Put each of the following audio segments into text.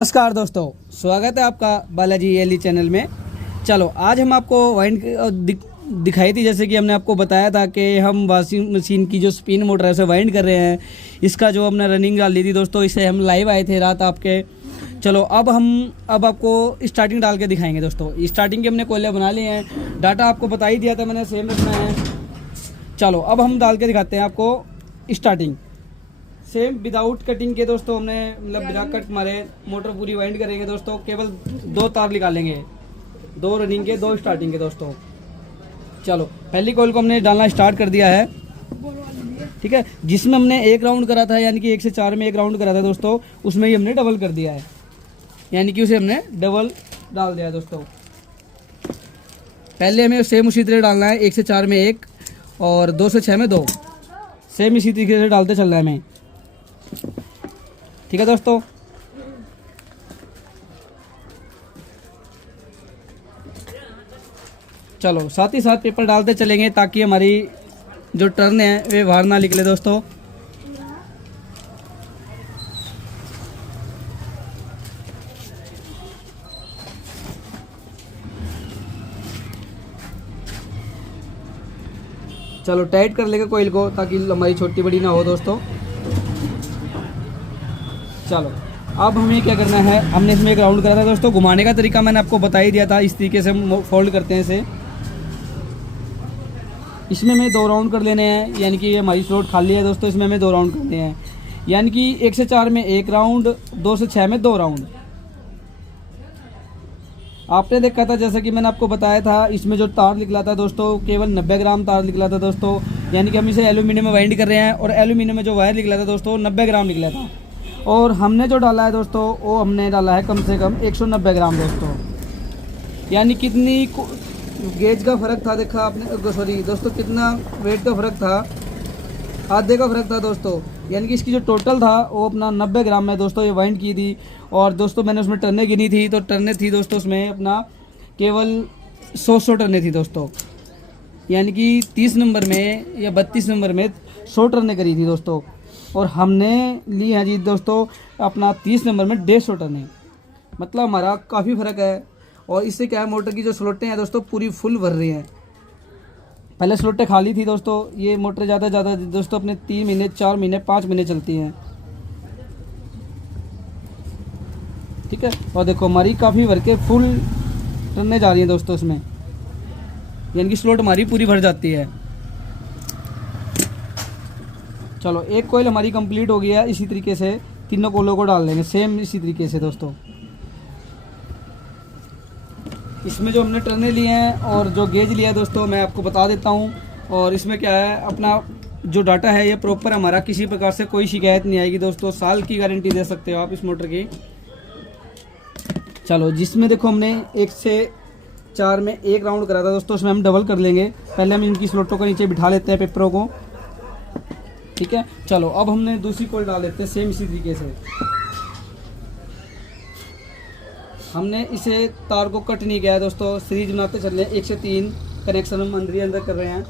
नमस्कार दोस्तों, स्वागत है आपका बालाजी एली चैनल में। चलो आज हम आपको वाइंड दिखाई थी, जैसे कि हमने आपको बताया था कि हम वॉशिंग मशीन की जो स्पिन मोटर है उसे वाइंड कर रहे हैं। इसका जो हमने रनिंग डाल दी थी दोस्तों, इसे हम लाइव आए थे रात आपके। चलो अब आपको स्टार्टिंग डाल के दिखाएंगे दोस्तों। स्टार्टिंग के हमने कोयले बना लिए हैं, डाटा आपको बता ही दिया था मैंने, सेम रखना है। चलो अब हम डाल के दिखाते हैं आपको स्टार्टिंग सेम विदाउट कटिंग के दोस्तों। हमने मतलब बिना कट मारे मोटर पूरी वाइंड करेंगे दोस्तों। केवल दो तार निकालेंगे, दो रनिंग के दो स्टार्टिंग के दोस्तों। चलो पहली कॉइल को हमने डालना स्टार्ट कर दिया है, ठीक है। जिसमें हमने एक राउंड करा था, यानी कि 1 से 4 में एक राउंड करा था दोस्तों, उसमें ही हमने डबल कर दिया है, यानी कि उसे हमने डबल डाल दिया है दोस्तों। पहले हमें सेम उसी तरह डालना है, 1 से 4 में 1 और 2 से 6 में 2, सेम इसी तरीके से डालते चलना है हमें, ठीक है दोस्तों। चलो साथ ही साथ पेपर डालते चलेंगे ताकि हमारी जो टर्न है वे बाहर ना निकले दोस्तों। चलो टाइट कर लेंगे कोइल को ताकि हमारी छोटी बड़ी ना हो दोस्तों। चलो अब हमें क्या करना है, हमने इसमें एक राउंड करा था दोस्तों। घुमाने का तरीका मैंने आपको बता ही दिया था, इस तरीके से हम फोल्ड करते हैं इसे। इसमें हमें 2 राउंड कर लेने हैं, यानी कि हमारी स्लॉट खाली है दोस्तों। इसमें हमें 2 राउंड करने हैं, यानी कि 1 से 4 में 1 राउंड, 2 से 6 में 2 राउंड। आपने देखा था, जैसा कि मैंने आपको बताया था, इसमें जो तार निकला था दोस्तों केवल 90 ग्राम तार निकला था दोस्तों। यानी कि हम इसे एल्यूमिनियम में वाइंड कर रहे हैं और एल्यूमिनियम में जो वायर निकला था दोस्तों 90 ग्राम निकला था। और हमने जो डाला है दोस्तों वो हमने डाला है कम से कम 190 ग्राम दोस्तों। यानी कितनी गेज का फ़र्क था, देखा आपने, सॉरी दोस्तों, कितना वेट का फ़र्क था, आधे का फ़र्क था दोस्तों। यानी कि इसकी जो टोटल था वो अपना 90 ग्राम में दोस्तों ये वाइंड की थी। और दोस्तों मैंने उसमें टर्नें गिनी थी, तो टर्नें थी दोस्तों उसमें अपना केवल 100 टर्नें थी दोस्तों। यानी कि 30 नंबर में या 32 नंबर में 100 टर्नें करी थी दोस्तों। और हमने ली है जी दोस्तों अपना 30 नंबर में 150 टर्नें। मतलब हमारा काफ़ी फ़र्क है। और इससे क्या है, मोटर की जो स्लोटें हैं दोस्तों पूरी फुल भर रही हैं। पहले स्लोटें खाली थी दोस्तों। ये मोटर ज़्यादा ज़्यादा दोस्तों अपने 3 महीने 4 महीने 5 महीने चलती हैं, ठीक है। और देखो हमारी काफ़ी भर के फुल टर्नें जा रही हैं दोस्तों इसमें, यानी कि स्लोट हमारी पूरी भर जाती है। चलो एक कोयल हमारी कंप्लीट हो गया है। इसी तरीके से तीनों कोयलों को डाल देंगे सेम इसी तरीके से दोस्तों। इसमें जो हमने टर्नें लिए हैं और जो गेज लिया है दोस्तों मैं आपको बता देता हूँ। और इसमें क्या है, अपना जो डाटा है ये प्रॉपर हमारा, किसी प्रकार से कोई शिकायत नहीं आएगी दोस्तों। साल की गारंटी दे सकते हो आप इस मोटर की। चलो जिसमें देखो हमने 1 से 4 में 1 राउंड करा था दोस्तों, उसमें हम डबल कर लेंगे। पहले हम इनकी स्लोटों को नीचे बिठा लेते हैं पेपरों को, ठीक है। चलो अब हमने दूसरी कोयल डाल देते हैं सेम इसी तरीके से। हमने इसे तार को कट नहीं किया है दोस्तों, सीरीज बनाते चल रहे हैं। 1 से 3 कनेक्शन हम अंदर ही अंदर कर रहे हैं।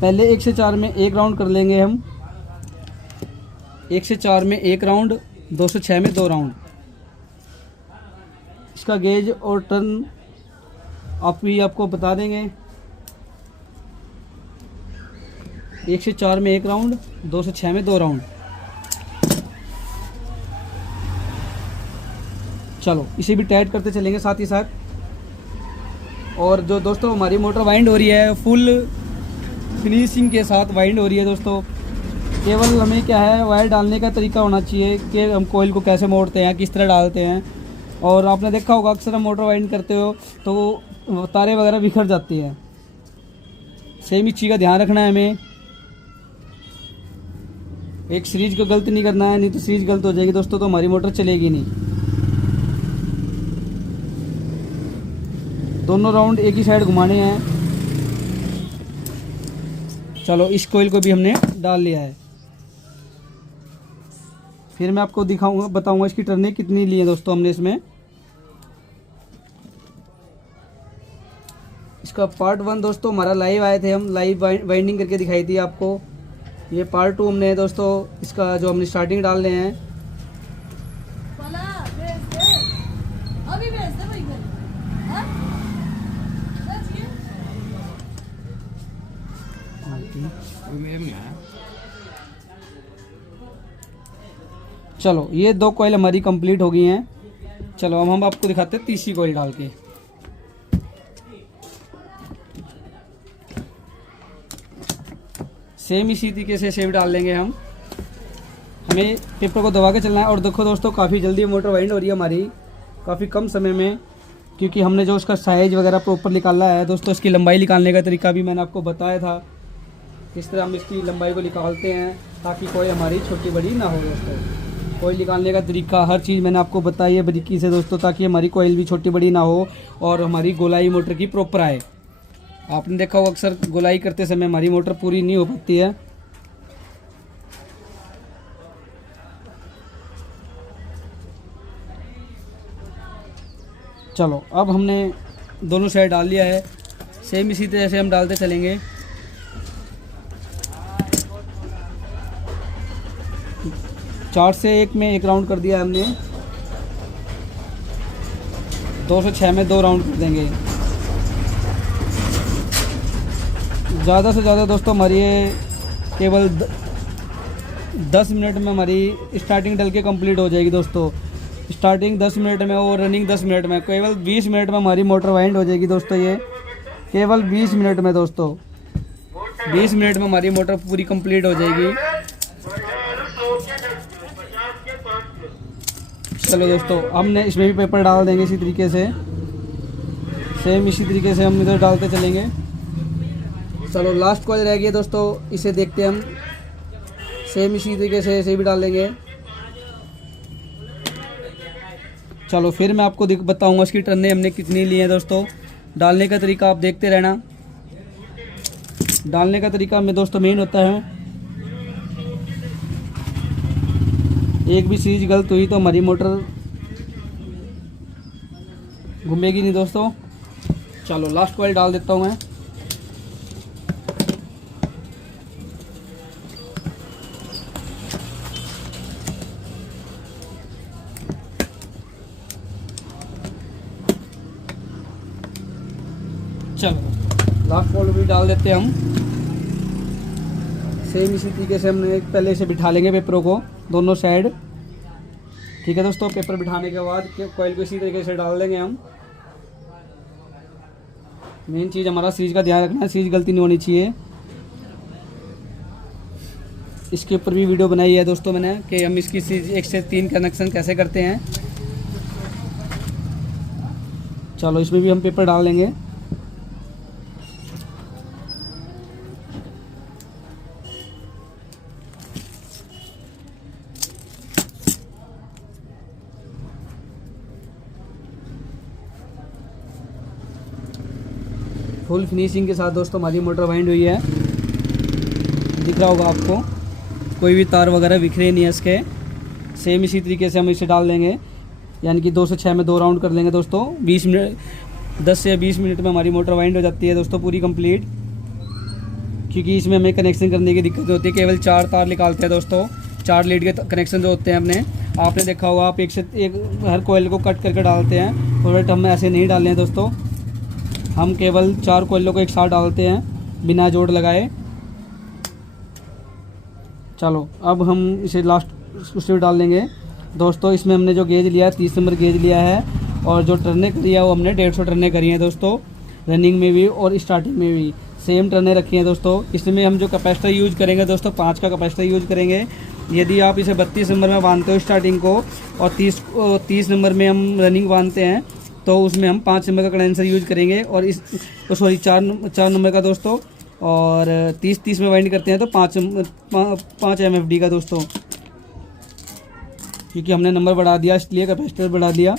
पहले 1 से 4 में 1 राउंड कर लेंगे हम, 1 से 4 में 1 राउंड, 2 से 6 में 2 राउंड। इसका गेज और टर्न आपको बता देंगे। 1 से 4 में 1 राउंड, 2 से 6 में 2 राउंड। चलो इसे भी टाइट करते चलेंगे साथ ही साथ। और जो दोस्तों हमारी मोटर वाइंड हो रही है फुल फिनिशिंग के साथ वाइंड हो रही है दोस्तों। केवल हमें क्या है, वायर डालने का तरीका होना चाहिए कि हम कोयल को कैसे मोड़ते हैं, किस तरह डालते हैं। और आपने देखा होगा अक्सर हम मोटर वाइंड करते हो तो तारे वगैरह बिखर जाती हैं। सेम इस चीज़ का ध्यान रखना है हमें। एक सीरीज को गलत नहीं करना है, नहीं तो सीरीज गलत हो जाएगी दोस्तों तो हमारी मोटर चलेगी नहीं। दोनों राउंड एक ही साइड घुमाने हैं। चलो इस कोयल को भी हमने डाल लिया है। फिर मैं आपको दिखाऊंगा, बताऊंगा इसकी टर्नें कितनी ली है दोस्तों हमने इसमें। इसका इसका पार्ट 1 दोस्तों हमारा लाइव आए थे, हम लाइव वाइंडिंग करके दिखाई थी आपको। ये पार्ट 2 हमने दोस्तों इसका जो हमने स्टार्टिंग डाल रहे हैं। चलो ये 2 कॉइल हमारी कंप्लीट हो गई हैं। चलो अब हम आपको दिखाते हैं तीसरी कॉइल डाल के। सेम इसी तरीके से शेप डाल लेंगे हम। हमें पेपर को दबा के चलना है। और देखो दोस्तों काफ़ी जल्दी मोटर वाइंड हो रही है हमारी, काफ़ी कम समय में, क्योंकि हमने जो उसका साइज वगैरह प्रॉपर निकाला है दोस्तों। इसकी लंबाई निकालने का तरीका भी मैंने आपको बताया था, किस तरह हम इसकी लंबाई को निकालते हैं ताकि कोई हमारी छोटी बड़ी ना हो दोस्तों। कोयल निकालने का तरीका हर चीज़ मैंने आपको बताई है बारीकी से दोस्तों, ताकि हमारी कोयल भी छोटी बड़ी ना हो और हमारी गोलाई मोटर की प्रॉपर आए। आपने देखा हो अक्सर गोलाई करते समय हमारी मोटर पूरी नहीं हो पाती है। चलो अब हमने दोनों साइड डाल लिया है। सेम इसी तरह से हम डालते चलेंगे। चार से एक में 1 राउंड कर दिया हमने, 2 से 6 में 2 राउंड कर देंगे। ज़्यादा से ज़्यादा दोस्तों हमारी ये केवल 10 मिनट में हमारी स्टार्टिंग डल के कंप्लीट हो जाएगी दोस्तों। स्टार्टिंग 10 मिनट में और रनिंग 10 मिनट में, केवल 20 मिनट में हमारी मोटर वाइंड हो जाएगी दोस्तों। ये केवल 20 मिनट में दोस्तों, 20 मिनट में हमारी मोटर पूरी कंप्लीट हो जाएगी। चलो दोस्तों हमने इसमें भी पेपर डाल देंगे इसी तरीके से। सेम इसी तरीके से हम इधर डालते चलेंगे। चलो लास्ट कॉइल रह गई दोस्तों, इसे देखते हैं हम। सेम इसी तरीके से इसे भी डाल देंगे। चलो फिर मैं आपको बताऊंगा इसकी टर्नें हमने कितनी ली हैं दोस्तों। डालने का तरीका आप देखते रहना। डालने का तरीका में दोस्तों मेन होता है, एक भी चीज़ गलत हुई तो हमारी मोटर घूमेगी नहीं दोस्तों। चलो लास्ट कॉइल डाल देता हूँ मैं। चलो लास्ट कॉइल भी डाल देते हैं हम। सेम इसी तरीके से हमने पहले से बिठा लेंगे पेपरों को दोनों साइड। ठीक है दोस्तों, पेपर बिठाने के बाद कॉइल को इसी तरीके से डाल देंगे हम। मेन चीज़ हमारा सीरीज का ध्यान रखना है, सीरीज गलती नहीं होनी चाहिए। इसके ऊपर भी वीडियो बनाई है दोस्तों मैंने कि हम इसकी सीरीज 1 से 3 कनेक्शन कैसे करते हैं। चलो इसमें भी हम पेपर डाल लेंगे। फुल फिनिशिंग के साथ दोस्तों हमारी मोटर वाइंड हुई है। दिख रहा होगा आपको, कोई भी तार वगैरह बिखरे नहीं है इसके। सेम इसी तरीके से हम इसे डाल देंगे, यानी कि 2 से 6 में 2 राउंड कर लेंगे दोस्तों। 20 मिनट 10 से 20 मिनट में हमारी मोटर वाइंड हो जाती है दोस्तों पूरी कंप्लीट। क्योंकि इसमें हमें कनेक्शन करने की दिक्कत होती है, केवल 4 तार निकालते हैं दोस्तों। 4 लीड के कनेक्शन जो होते हैं अपने, आपने देखा होगा आप एक से एक हर कोयल को कट करके डालते हैं, और बट हम ऐसे नहीं डाल रहे हैं दोस्तों। हम केवल 4 कोयलों को एक साथ डालते हैं बिना जोड़ लगाए। चलो अब हम इसे लास्ट उसे डाल लेंगे दोस्तों। इसमें हमने जो गेज लिया है 30 नंबर गेज लिया है, और जो टर्नें करी है वो हमने 150 टर्नें करी हैं दोस्तों। रनिंग में भी और स्टार्टिंग में भी सेम टर्नें रखी हैं दोस्तों। इसमें हम जो कैपेसिटर यूज करेंगे दोस्तों 5 का कैपेसिटर यूज करेंगे। यदि आप इसे 32 नंबर में बांधते हो स्टार्टिंग को, और 30 नंबर में हम रनिंग बांधते हैं, तो उसमें हम 5 नंबर का कंडेंसर यूज करेंगे। और इस सॉरी 4 नंबर का दोस्तों, और 30 में वाइंड करते हैं तो 5 MFD का दोस्तों, क्योंकि हमने नंबर बढ़ा दिया इसलिए कैपेसिटर बढ़ा दिया।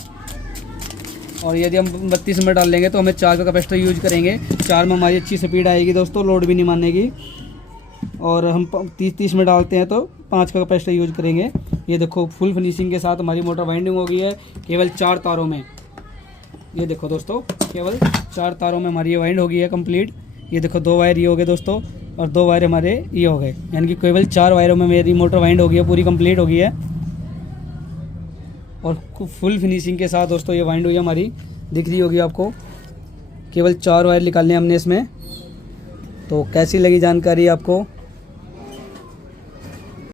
और यदि हम 32 नंबर डाल लेंगे तो हमें 4 का कैपेसिटर यूज करेंगे। 4 में हमारी अच्छी स्पीड आएगी दोस्तों, लोड भी नहीं मानेगी। और हम 30 में डालते हैं तो 5 का कैपेसिटर यूज करेंगे। ये देखो फुल फिनिशिंग के साथ हमारी मोटर वाइंडिंग हो गई है केवल 4 तारों में। ये देखो दोस्तों, केवल 4 तारों में हमारी ये वाइंड हो गई है कंप्लीट। ये देखो 2 वायर ये हो गए दोस्तों, और 2 वायर हमारे ये हो गए, यानी कि केवल 4 वायरों में मेरी मोटर वाइंड हो गई है, पूरी कंप्लीट हो गई है। और फुल फिनिशिंग के साथ दोस्तों ये वाइंड हुई है हमारी, दिख रही होगी आपको। केवल 4 वायर निकालने हमने इसमें। तो कैसी लगी जानकारी आपको?